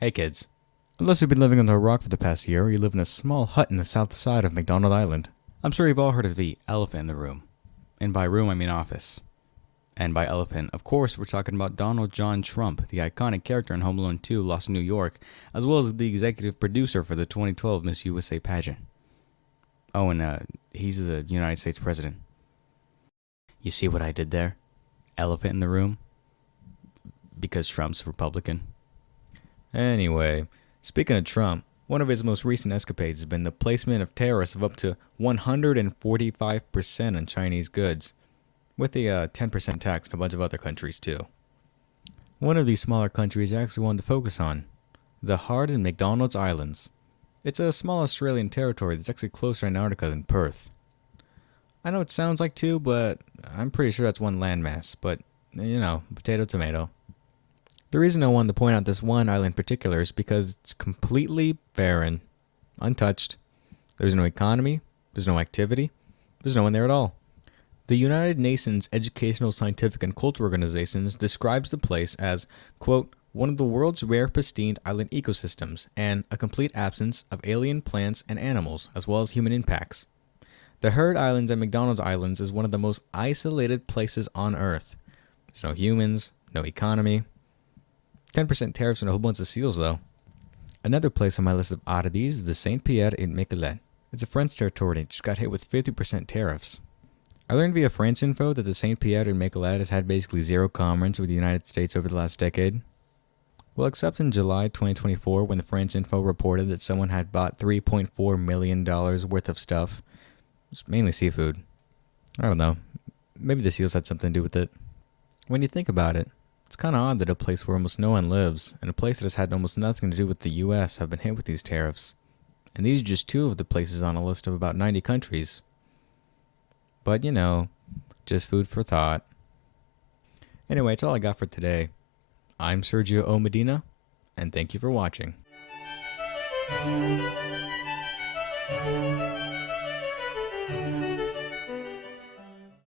Hey kids, unless you've been living under a rock for the past year or you live in a small hut in the south side of McDonald Island, I'm sure you've all heard of the elephant in the room. And by room, I mean office. And by elephant, of course, we're talking about Donald John Trump, the iconic character in Home Alone 2, Lost in New York, as well as the executive producer for the 2012 Miss USA pageant. Oh, and he's the United States president. You see what I did there? Elephant in the room? Because Trump's Republican. Anyway, speaking of Trump, one of his most recent escapades has been the placement of tariffs of up to 145% on Chinese goods, with a 10% tax in a bunch of other countries too. One of these smaller countries I actually wanted to focus on, the Hard and McDonald's Islands. It's a small Australian territory that's actually closer to Antarctica than Perth. I know it sounds like two, but I'm pretty sure that's one landmass, but, potato tomato. The reason I wanted to point out this one island in particular is because it's completely barren, untouched. There's no economy, there's no activity, there's no one there at all. The United Nations Educational, Scientific, and Cultural Organizations describes the place as, quote, one of the world's rare pristine island ecosystems and a complete absence of alien plants and animals, as well as human impacts. The Heard Islands and McDonald's Islands is one of the most isolated places on Earth. There's no humans, no economy. 10% tariffs on a whole bunch of seals, though. Another place on my list of oddities is the Saint-Pierre-et-Miquelon. It's a French territory that just got hit with 50% tariffs. I learned via France Info that the Saint-Pierre-et-Miquelon has had basically zero commerce with the United States over the last decade. Well, except in July 2024 when the France Info reported that someone had bought $3.4 million worth of stuff. It's mainly seafood. I don't know. Maybe the seals had something to do with it. When you think about it, it's kind of odd that a place where almost no one lives, and a place that has had almost nothing to do with the U.S. have been hit with these tariffs. And these are just two of the places on a list of about 90 countries. But, just food for thought. Anyway, that's all I got for today. I'm Sergio O. Medina, and thank you for watching.